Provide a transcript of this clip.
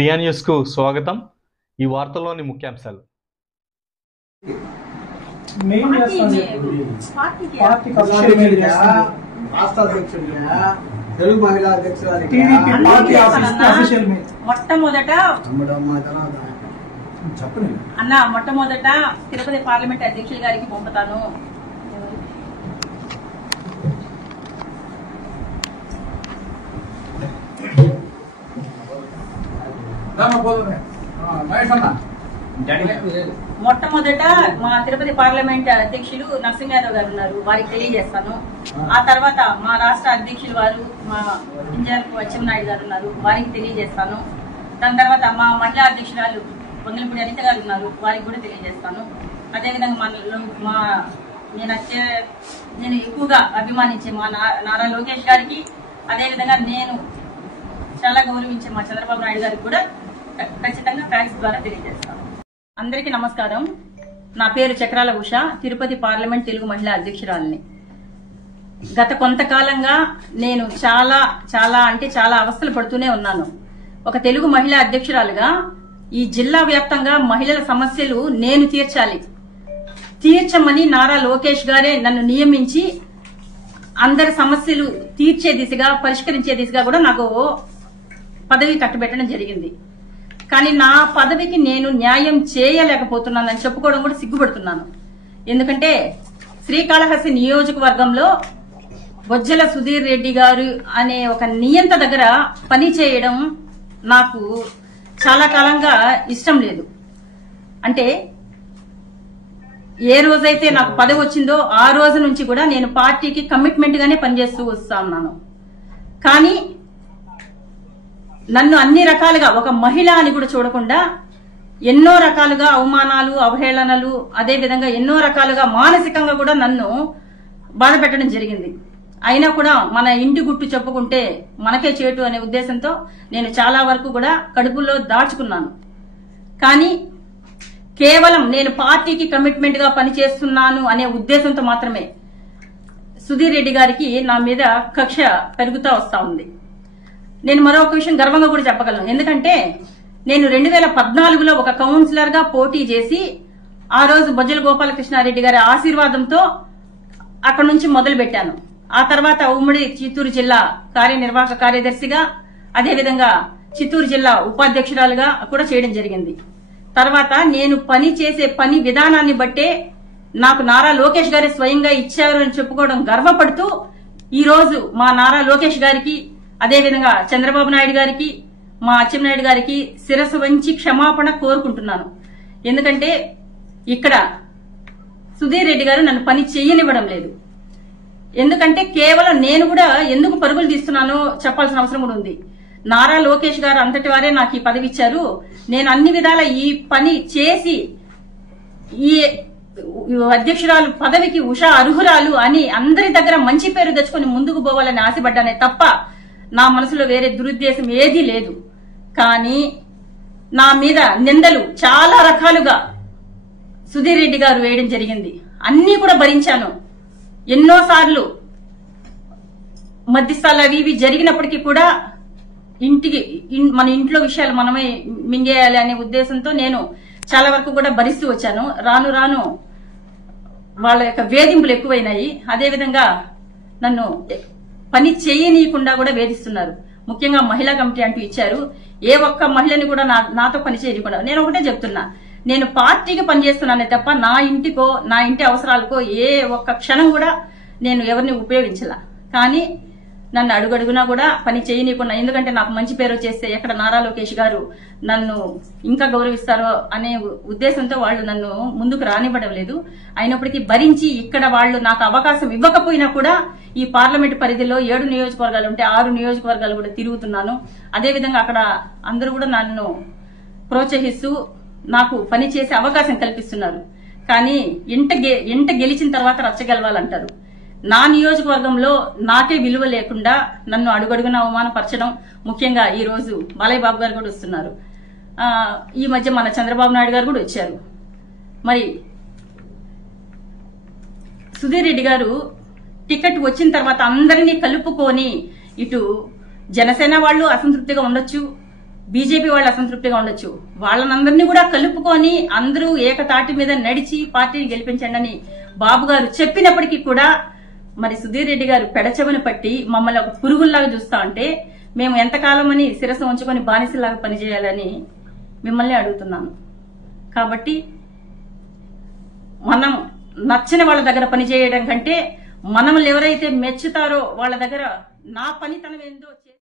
Priya news కు స్వాగతం. ఈ వార్తల్లోని ముఖ్యాంశాలు. మొట్టమొదట తిరుపతి పార్లమెంట్ అధ్యక్షులు గారికి పంపుతాను. మొట్టమొదట మా తిరుపతి పార్లమెంట్ అధ్యక్షులు నరసింహ యాదవ్ గారు ఉన్నారు, వారికి తెలియజేస్తాను. ఆ తర్వాత మా రాష్ట్ర అధ్యక్షులు వారు మా ఇంజనీర్ అచ్చెన్నాయుడు గారు ఉన్నారు, వారికి తెలియజేస్తాను. దాని తర్వాత మా మహిళా అధ్యక్షురాలు వంగలపూడి అనిత గారు ఉన్నారు, వారికి కూడా తెలియజేస్తాను. అదేవిధంగా నేను ఎక్కువగా అభిమానించే మా నారా లోకేష్ గారికి, అదేవిధంగా నేను చాలా గౌరవించే మా చంద్రబాబు నాయుడు గారికి కూడా ఖచ్చితంగా ఫ్యాక్స్ ద్వారా తెలియజేస్తాను. అందరికీ నమస్కారం. నా పేరు చక్రాల ఉష, తిరుపతి పార్లమెంట్ తెలుగు మహిళా అధ్యక్షురాలిని. గత కొంతకాలంగా నేను చాలా అవస్థలు పడుతూనే ఉన్నాను. ఒక తెలుగు మహిళా అధ్యక్షురాలుగా ఈ జిల్లా వ్యాప్తంగా మహిళల సమస్యలు నేను తీర్చమని నారా లోకేష్ గారే నన్ను నియమించి అందరి సమస్యలు తీర్చే దిశగా, పరిష్కరించే దిశగా కూడా నాకు పదవి కట్టబెట్టడం జరిగింది. కానీ నా పదవికి నేను న్యాయం చేయలేకపోతున్నానని చెప్పుకోవడం కూడా సిగ్గుపడుతున్నాను. ఎందుకంటే శ్రీకాళహస్తి నియోజకవర్గంలో బొజ్జల సుధీర్ రెడ్డి గారు అనే ఒక నియంత దగ్గర పని చేయడం నాకు చాలా కాలంగా ఇష్టం లేదు. అంటే ఏ రోజైతే నాకు పదవి వచ్చిందో ఆ రోజు నుంచి కూడా నేను పార్టీకి కమిట్మెంట్ గానే పనిచేస్తూ వస్తా ఉన్నాను. కానీ నన్ను అన్ని రకాలుగా ఒక మహిళ అని కూడా చూడకుండా ఎన్నో రకాలుగా అవమానాలు, అవహేళనలు, అదేవిధంగా ఎన్నో రకాలుగా మానసికంగా కూడా నన్ను బాధ పెట్టడం జరిగింది. అయినా కూడా మన ఇంటి గుట్టు చెప్పుకుంటే మనకే చేటు అనే ఉద్దేశంతో నేను చాలా వరకు కూడా కడుపులో దాచుకున్నాను. కానీ కేవలం నేను పార్టీకి కమిట్మెంట్ గా పనిచేస్తున్నాను అనే ఉద్దేశంతో మాత్రమే సుధీర్ రెడ్డి గారికి నా మీద కక్ష పెరుగుతూ వస్తా ఉంది. నేను మరొక విషయం గర్వంగా కూడా చెప్పగలను. ఎందుకంటే నేను 2014లో ఒక కౌన్సిలర్ గా పోటీ చేసి ఆ రోజు బొజ్జల గోపాలకృష్ణారెడ్డి గారి ఆశీర్వాదంతో అక్కడ నుంచి మొదలు పెట్టాను. ఆ తర్వాత ఉమ్మడి చిత్తూరు జిల్లా కార్యనిర్వాహక కార్యదర్శిగా, అదేవిధంగా చిత్తూరు జిల్లా ఉపాధ్యక్షురాలుగా కూడా చేయడం జరిగింది. తర్వాత నేను పని చేసే పని విధానాన్ని బట్టే నాకు నారా లోకేష్ గారి స్వయంగా ఇచ్చారు అని చెప్పుకోవడం గర్వపడుతూ ఈ రోజు మా నారా లోకేష్ గారికి, అదేవిధంగా చంద్రబాబు నాయుడు గారికి, మా అచ్చెన్నాయుడు గారికి శిరస్సు వంచి క్షమాపణ కోరుకుంటున్నాను. ఎందుకంటే ఇక్కడ సుధీర్ రెడ్డి గారు నన్ను పని చేయనివ్వడం లేదు. ఎందుకంటే కేవలం నేను కూడా ఎందుకు పరుగులు తీస్తున్నానో చెప్పాల్సిన అవసరం కూడా ఉంది. నారా లోకేష్ గారు అంతటి వారే నాకు ఈ పదవి ఇచ్చారు. నేను అన్ని విధాల ఈ పని చేసి ఈ అధ్యక్షురాలు పదవికి ఉష అర్హురాలు అని అందరి దగ్గర మంచి పేరు తెచ్చుకొని ముందుకు పోవాలని ఆశపడ్డానే తప్ప నా మనసులో వేరే దురుద్దేశం ఏదీ లేదు. కానీ నా మీద నిందలు చాలా రకాలుగా సుధీర్ రెడ్డి గారు వేయడం జరిగింది. అన్నీ కూడా భరించాను. ఎన్నోసార్లు మధ్యస్థాలు అవి ఇవి జరిగినప్పటికీ కూడా మన ఇంట్లో విషయాలు మనమే మింగేయాలి అనే ఉద్దేశంతో నేను చాలా వరకు కూడా భరిస్తూ వచ్చాను. రాను రాను వాళ్ళ యొక్క వేధింపులు ఎక్కువైనాయి. అదేవిధంగా నన్ను పని చేయనీయకుండా కూడా వేధిస్తున్నారు. ముఖ్యంగా మహిళా కమిటీ అంటూ ఇచ్చారు. ఏ ఒక్క మహిళని కూడా నాతో పని చేయకుండా, నేను ఒకటే చెప్తున్నా, నేను పార్టీకి పనిచేస్తున్నానే తప్ప నా ఇంటికో నా ఇంటి అవసరాలకో ఏ ఒక్క క్షణం కూడా నేను ఎవరిని ఉపయోగించలా. కానీ నన్ను అడుగడుగునా కూడా పని చేయనీయకుండా, ఎందుకంటే నాకు మంచి పేరు చేస్తే ఎక్కడ నారా లోకేష్ గారు నన్ను ఇంకా గౌరవిస్తారో అనే ఉద్దేశంతో వాళ్ళు నన్ను ముందుకు రానివ్వడం లేదు. అయినప్పటికీ భరించి ఇక్కడ వాళ్ళు నాకు అవకాశం ఇవ్వకపోయినా కూడా ఈ పార్లమెంట్ పరిధిలో 7 నియోజకవర్గాలు ఉంటే 6 నియోజకవర్గాలు కూడా తిరుగుతున్నాను. అదేవిధంగా అక్కడ అందరూ కూడా నన్ను ప్రోత్సహిస్తూ నాకు పని చేసే అవకాశం కల్పిస్తున్నారు. కానీ ఇంట గెలిచిన తర్వాత రచ్చగెలవాలంటారు. నా నియోజకవర్గంలో నాకే విలువ లేకుండా నన్ను అడుగడుగున అవమానపరచడం, ముఖ్యంగా ఈ రోజు బాలయ్య బాబు గారు కూడా వస్తున్నారు. ఈ మధ్య మన చంద్రబాబు నాయుడు గారు కూడా వచ్చారు. మరి సుధీర్ రెడ్డి గారు టికెట్ వచ్చిన తర్వాత అందరినీ కలుపుకొని, ఇటు జనసేన వాళ్ళు అసంతృప్తిగా ఉండొచ్చు, బీజేపీ వాళ్ళు అసంతృప్తిగా ఉండొచ్చు, వాళ్ళనందరినీ కూడా కలుపుకొని అందరూ ఏకతాటి మీద నడిచి పార్టీని గెలిపించండి అని బాబు గారు చెప్పినప్పటికీ కూడా మరి సుధీర్ రెడ్డి గారు పెడచెవిని పట్టి మమ్మల్ని ఒక పురుగుల్లాగా చూస్తా ఉంటే మేము ఎంతకాలం అని శిరస్సు ఉంచుకొని బానిసలాగా పనిచేయాలని మిమ్మల్ని అడుగుతున్నాను. కాబట్టి మనం నచ్చిన వాళ్ళ దగ్గర పనిచేయడం కంటే మనం ఎవరైతే మెచ్చుతారో వాళ్ళ దగ్గర నా పనితనం ఏందో